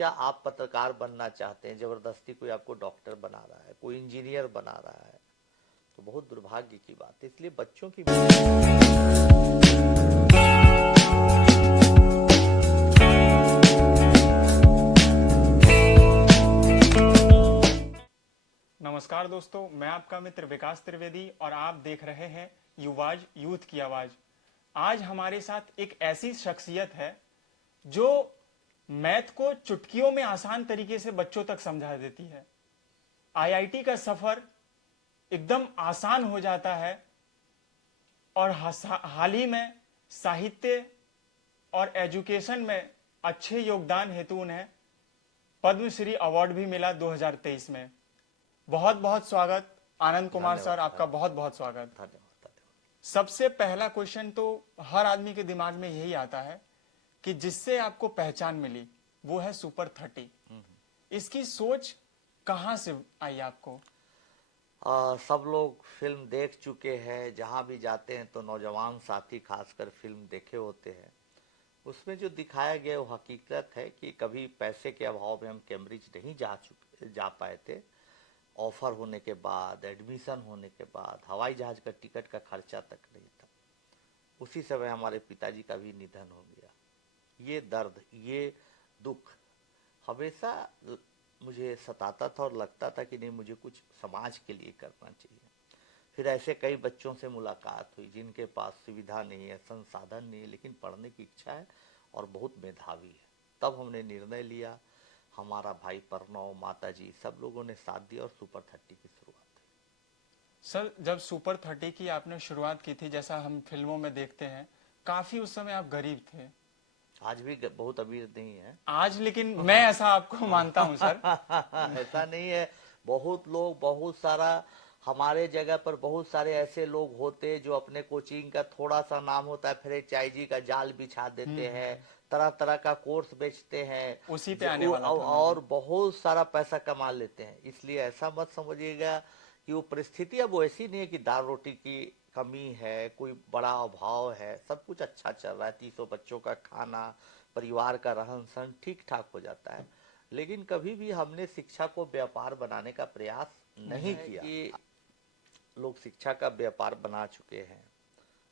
क्या आप पत्रकार बनना चाहते हैं, जबरदस्ती कोई आपको डॉक्टर बना रहा है, कोई इंजीनियर बना रहा है, तो बहुत दुर्भाग्य की बात है। इसलिए बच्चों की नमस्कार दोस्तों, मैं आपका मित्र विकास त्रिवेदी और आप देख रहे हैं युवाज यूथ की आवाज। आज हमारे साथ एक ऐसी शख्सियत है जो मैथ को चुटकियों में आसान तरीके से बच्चों तक समझा देती है। आईआईटी का सफर एकदम आसान हो जाता है और हाल ही में साहित्य और एजुकेशन में अच्छे योगदान हेतु उन्हें पद्मश्री अवार्ड भी मिला 2023 में। बहुत बहुत स्वागत आनंद कुमार सर, आपका बहुत बहुत स्वागत। धन्यवाद। सबसे पहला क्वेश्चन तो हर आदमी के दिमाग में यही आता है कि जिससे आपको पहचान मिली वो है सुपर 30। इसकी सोच कहां से आई आपको? सब लोग फिल्म देख चुके हैं, जहाँ भी जाते हैं तो नौजवान साथी खासकर फिल्म देखे होते हैं। उसमें जो दिखाया गया वो हकीकत है कि कभी पैसे के अभाव में हम कैम्ब्रिज नहीं जा पाए थे। ऑफर होने के बाद, एडमिशन होने के बाद, हवाई जहाज का टिकट का खर्चा तक नहीं था। उसी समय हमारे पिताजी का भी निधन हो गया। ये दर्द, ये दुख हमेशा मुझे सताता था और लगता था कि नहीं, मुझे कुछ समाज के लिए करना चाहिए। फिर ऐसे कई बच्चों से मुलाकात हुई जिनके पास सुविधा नहीं है, संसाधन नहीं है, लेकिन पढ़ने की इच्छा है और बहुत मेधावी है। तब हमने निर्णय लिया, हमारा भाई प्रणव, माताजी, सब लोगों ने साथ दिया और सुपर 30 की शुरुआत हुई। सर, जब सुपर 30 की आपने शुरुआत की थी, जैसा हम फिल्मों में देखते हैं, काफी उस समय आप गरीब थे। आज भी बहुत अमीर नहीं है आज लेकिन मैं ऐसा आपको मानता हूं सर। ऐसा नहीं है। बहुत लोग, बहुत सारा हमारे जगह पर बहुत सारे ऐसे लोग होते जो अपने कोचिंग का थोड़ा सा नाम होता है, फ्रेंचाइजी का जाल बिछा देते हैं, तरह तरह का कोर्स बेचते हैं, उसी पे आने वाला था मैं और भी। बहुत सारा पैसा कमा लेते हैं। इसलिए ऐसा मत समझिएगा कि वो परिस्थिति अब वो ऐसी नहीं है कि दाल रोटी की कमी है, कोई बड़ा अभाव है। सब कुछ अच्छा चल रहा है, 300 बच्चों का खाना, परिवार का रहन सहन ठीक ठाक हो जाता है। लेकिन कभी भी हमने शिक्षा को व्यापार बनाने का प्रयास नहीं किया कि लोग शिक्षा का व्यापार बना चुके हैं।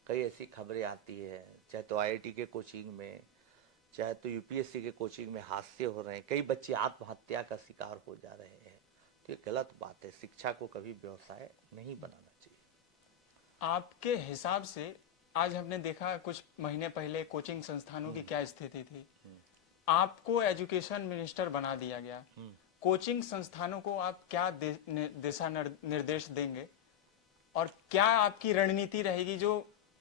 कई ऐसी खबरें आती है, चाहे तो आईआईटी के कोचिंग में, चाहे तो यूपीएससी के कोचिंग में हादसे हो रहे हैं, कई बच्चे आत्महत्या का शिकार हो जा रहे हैं। तो ये गलत बात है। शिक्षा को कभी व्यवसाय नहीं बनाना चाहिए। आपके हिसाब से आज हमने देखा कुछ महीने पहले कोचिंग संस्थानों की क्या स्थिति थी। आपको एजुकेशन मिनिस्टर बना दिया गया। कोचिंग संस्थानों को आप क्या दिशा निर्देश देंगे और क्या आपकी रणनीति रहेगी जो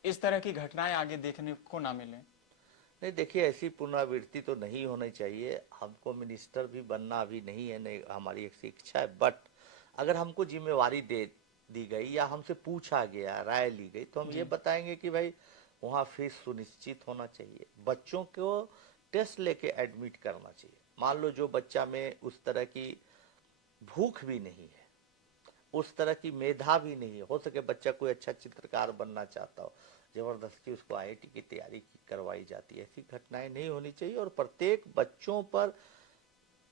इस तरह की घटनाएं आगे देखने को ना मिले? नहीं, देखिए, ऐसी पुनरावृत्ति तो नहीं होनी चाहिए। हमको मिनिस्टर भी बनना अभी नहीं है, नहीं हमारी एक शिक्षा है। बट अगर हमको जिम्मेवारी दे दी गई या हमसे पूछा गया, राय ली गई, तो हम ये बताएंगे कि भाई वहाँ फीस सुनिश्चित होना चाहिए, बच्चों को टेस्ट लेके एडमिट करना चाहिए। मान लो जो बच्चा में उस तरह की भूख भी नहीं है, उस तरह की मेधा भी नहीं है, हो सके बच्चा कोई अच्छा चित्रकार बनना चाहता हो, जबरदस्ती उसको आईआईटी की तैयारी करवाई जाती है। ऐसी घटनाएं नहीं होनी चाहिए। और प्रत्येक बच्चों पर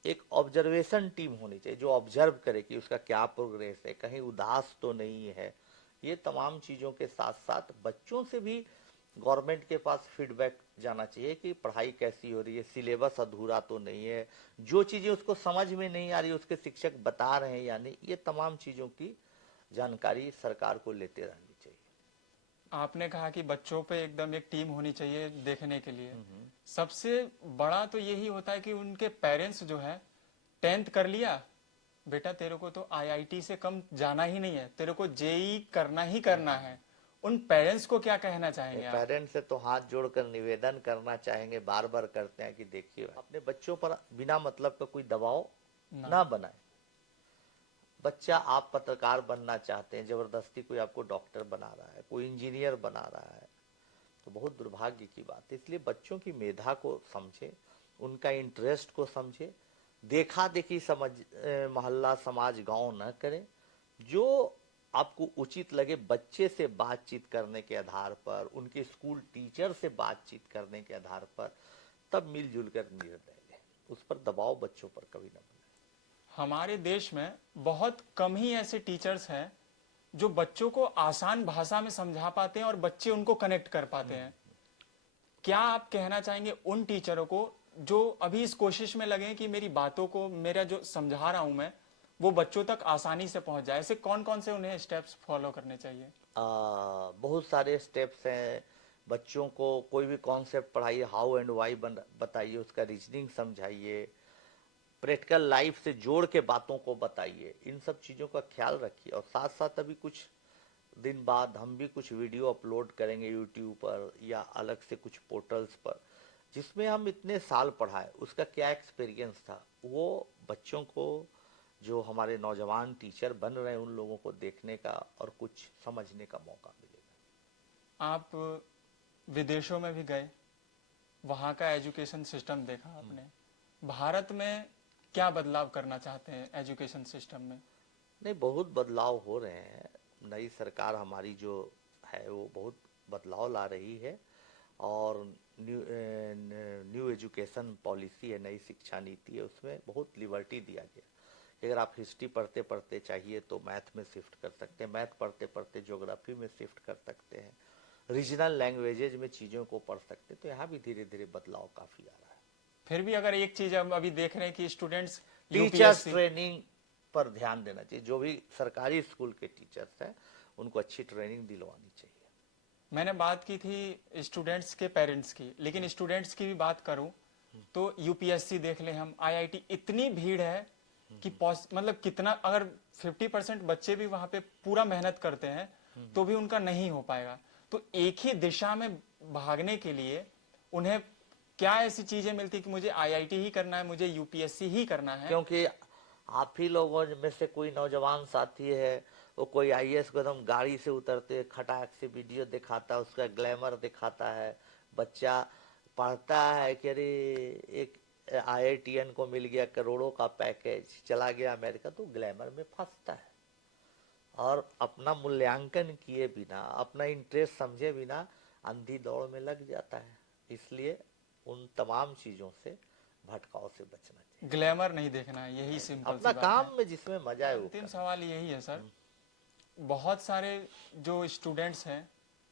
एक ऑब्जर्वेशन टीम होनी चाहिए जो ऑब्जर्व करे कि उसका क्या प्रोग्रेस है, कहीं उदास तो नहीं है। ये तमाम चीज़ों के साथ साथ बच्चों से भी गवर्नमेंट के पास फीडबैक जाना चाहिए कि पढ़ाई कैसी हो रही है, सिलेबस अधूरा तो नहीं है, जो चीज़ें उसको समझ में नहीं आ रही उसके शिक्षक बता रहे हैं या नहीं। ये तमाम चीज़ों की जानकारी सरकार को लेते रहनी चाहिए। आपने कहा कि बच्चों पे एकदम एक टीम होनी चाहिए देखने के लिए। सबसे बड़ा तो यही होता है कि उनके पेरेंट्स जो है, 10th कर लिया बेटा, तेरे को तो आईआईटी से कम जाना ही नहीं है, तेरे को जेई करना ही करना है। उन पेरेंट्स को क्या कहना चाहेंगे आप? पेरेंट्स से तो हाथ जोड़कर निवेदन करना चाहेंगे, बार बार करते हैं कि देखिए, अपने बच्चों पर बिना मतलब का कोई दबाव ना बनाए। बच्चा, आप पत्रकार बनना चाहते हैं, जबरदस्ती कोई आपको डॉक्टर बना रहा है, कोई इंजीनियर बना रहा है, तो बहुत दुर्भाग्य की बात है। इसलिए बच्चों की मेधा को समझे, उनका इंटरेस्ट को समझे, देखा देखी समझ मोहल्ला समाज गांव न करें। जो आपको उचित लगे, बच्चे से बातचीत करने के आधार पर, उनके स्कूल टीचर से बातचीत करने के आधार पर, तब मिलजुल कर निर्णय लें। उस पर दबाव बच्चों पर कभी ना बने। हमारे देश में बहुत कम ही ऐसे टीचर्स हैं जो बच्चों को आसान भाषा में समझा पाते हैं और बच्चे उनको कनेक्ट कर पाते हैं। क्या आप कहना चाहेंगे उन टीचरों को जो अभी इस कोशिश में लगे हैं कि मेरी बातों को, मेरा जो समझा रहा हूं मैं, वो बच्चों तक आसानी से पहुंच जाए? ऐसे कौन कौन से उन्हें स्टेप्स फॉलो करने चाहिए? बहुत सारे स्टेप्स हैं। बच्चों को कोई भी कॉन्सेप्ट पढ़ाइए, हाउ एंड वाई बताइए, उसका रीजनिंग समझाइए, प्रैक्टिकल लाइफ से जोड़ के बातों को बताइए, इन सब चीज़ों का ख्याल रखिए। और साथ साथ अभी कुछ दिन बाद हम भी कुछ वीडियो अपलोड करेंगे यूट्यूब पर या अलग से कुछ पोर्टल्स पर, जिसमें हम इतने साल पढ़ाए उसका क्या एक्सपीरियंस था, वो बच्चों को, जो हमारे नौजवान टीचर बन रहे हैं, उन लोगों को देखने का और कुछ समझने का मौका मिलेगा। आप विदेशों में भी गए, वहाँ का एजुकेशन सिस्टम देखा आपने। भारत में क्या बदलाव करना चाहते हैं एजुकेशन सिस्टम में? नहीं, बहुत बदलाव हो रहे हैं। नई सरकार हमारी जो है वो बहुत बदलाव ला रही है, और न्यू एजुकेशन पॉलिसी है, नई शिक्षा नीति है, उसमें बहुत लिबर्टी दिया गया कि अगर आप हिस्ट्री पढ़ते पढ़ते चाहिए तो मैथ में शिफ्ट कर सकते हैं, मैथ पढ़ते पढ़ते ज्योग्राफी में शिफ्ट कर सकते हैं, रीजनल लैंग्वेजेज में चीज़ों को पढ़ सकते हैं। तो यहाँ भी धीरे धीरे बदलाव काफ़ी आ रहा है। फिर भी अगर एक चीज हम अभी देख रहे हैं कि स्टूडेंट्स टीचर्स ट्रेनिंग पर ध्यान देना चाहिए। जो भी सरकारी स्कूल के टीचर्स हैं उनको अच्छी ट्रेनिंग दिलवानी चाहिए। मैंने बात की थी स्टूडेंट्स के पेरेंट्स की, लेकिन स्टूडेंट्स की भी बात करूं तो यूपीएससी देख लें हम, आईआईटी, इतनी भीड़ है कि मतलब कितना, अगर 50% बच्चे भी वहां पे पूरा मेहनत करते हैं तो भी उनका नहीं हो पाएगा। तो एक ही दिशा में भागने के लिए उन्हें क्या ऐसी चीजें मिलती कि मुझे आईआईटी ही करना है, मुझे यूपीएससी ही करना है? क्योंकि आप ही लोगों में से कोई नौजवान साथी है, वो कोई आईएएस को एकदम गाड़ी से उतरते खटाक से वीडियो दिखाता है, उसका ग्लैमर दिखाता है, बच्चा पढ़ता है कि अरे एक आईआईटीएन को मिल गया करोड़ों का पैकेज, चला गया अमेरिका, तो ग्लैमर में फंसता है और अपना मूल्यांकन किए बिना, अपना इंटरेस्ट समझे बिना अंधी दौड़ में लग जाता है। इसलिए उन तमाम चीज़ों से, भटकाव से बचना चाहिए। ग्लैमर नहीं देखना है, यही सिंपल अपना सी बात काम है। में जिसमें मजा है वो अंतिम करना। सवाल यही है सर, बहुत सारे जो स्टूडेंट्स हैं,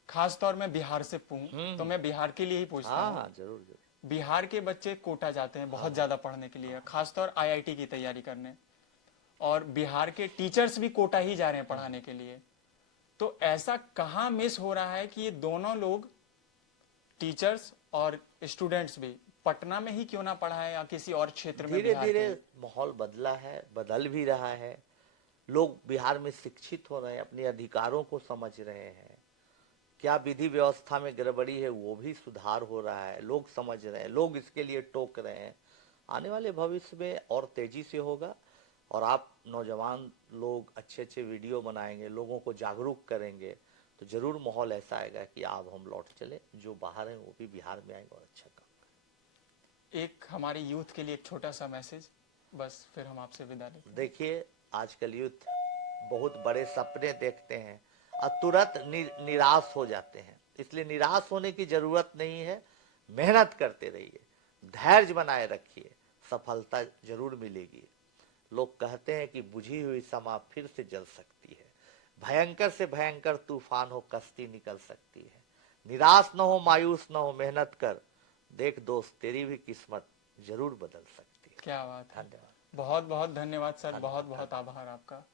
खास तौर में बिहार से तो मैं बिहार के लिए ही पूछता हाँ हूँ। हाँ, जरूर जरूर। बिहार के बच्चे कोटा जाते हैं बहुत ज्यादा पढ़ने के लिए, खासतौर आईआईटी की तैयारी करने, और बिहार के टीचर्स भी कोटा ही जा रहे हैं पढ़ाने के लिए। तो ऐसा कहाँ मिस हो रहा है कि ये दोनों लोग, टीचर्स और स्टूडेंट्स भी, पटना में ही क्यों ना पढ़ाए या किसी और क्षेत्र में? धीरे बिहार धीरे के माहौल बदला है, बदल भी रहा है। लोग बिहार में शिक्षित हो रहे हैं, अपने अधिकारों को समझ रहे हैं, क्या विधि व्यवस्था में गड़बड़ी है वो भी सुधार हो रहा है, लोग समझ रहे हैं, लोग इसके लिए टोक रहे हैं। आने वाले भविष्य में और तेजी से होगा, और आप नौजवान लोग अच्छे अच्छे वीडियो बनाएंगे, लोगों को जागरूक करेंगे, तो जरूर माहौल ऐसा आएगा कि आप हम लौट चले, जो बाहर हैं वो भी बिहार में आएंगे और अच्छा काम करें। एक हमारे यूथ के लिए एक छोटा सा मैसेज, बस फिर हम आपसे विदा लेते हैं। देखिए, आजकल यूथ बहुत बड़े सपने देखते हैं और तुरंत निराश हो जाते हैं, इसलिए निराश होने की जरूरत नहीं है। मेहनत करते रहिए, धैर्य बनाए रखिए, सफलता जरूर मिलेगी। लोग कहते हैं कि बुझी हुई समा फिर से जल सकती है, भयंकर से भयंकर तूफान हो कश्ती निकल सकती है। निराश न हो, मायूस न हो, मेहनत कर, देख दोस्त तेरी भी किस्मत जरूर बदल सकती है। क्या बात है, धन्यवाद। बहुत बहुत धन्यवाद सर, बहुत बहुत आभार आपका।